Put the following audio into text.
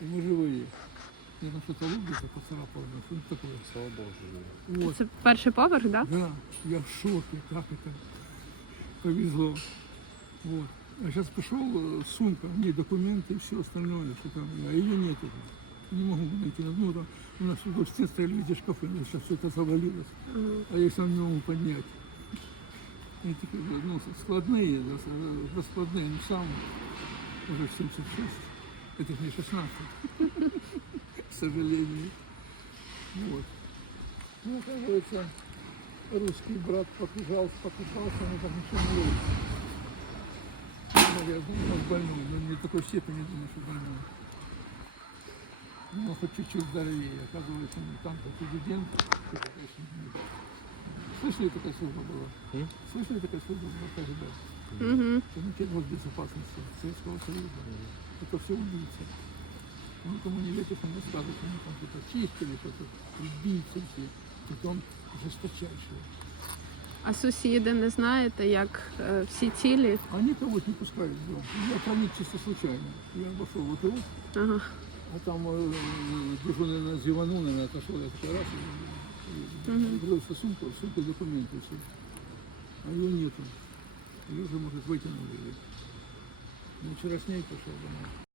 И мы живые. Я там что-то лугается, поцарапал, ну, что это такое? Слава Богу, живі. Вот. Це перший поверх, так? Да? Да, я в шоке, как это повезло. Вот. А сейчас пришел, э, сумка, в ней документы и все остальное, что там, а ее нету. Не могу найти. Ну, там, у нас в стене стояли везде шкафы, но сейчас все это завалилось. А я сам не могу поднять. И такие, ну, складные, с- раскладные, ну сам уже 76. Это ж не 16, к сожалению. Вот. Ну, оказывается, русский брат покушался, покушался, но так ничего не я думал, больной, но не такой степени думаю, что больной. Ну, хоть чуть-чуть здоровее. Оказывается, там-то президент. что-то, конечно, нет. Слышали, такая служба была? М? Слышали, такая служба была КГБ? Угу. Комитет госбезопасности Советского Союза. Это все убийцы. Ну, кому не верите, он рассказывает, они там что-то чистили, что-то убийцы все. Потом жесточайшие. А сусіди не знаєте, як е, всі цілі? Они кого-то не пускают в дом. Я проник чисто случайно. Я обошел вот его, Ага. а там э, дежурный на зеванул, наверное, отошел, я такой раз, и, бросил сумку, в сумку документы все. А ее нету. Ее уже, может, вытянули. Ну, вчера с ней пошел домой.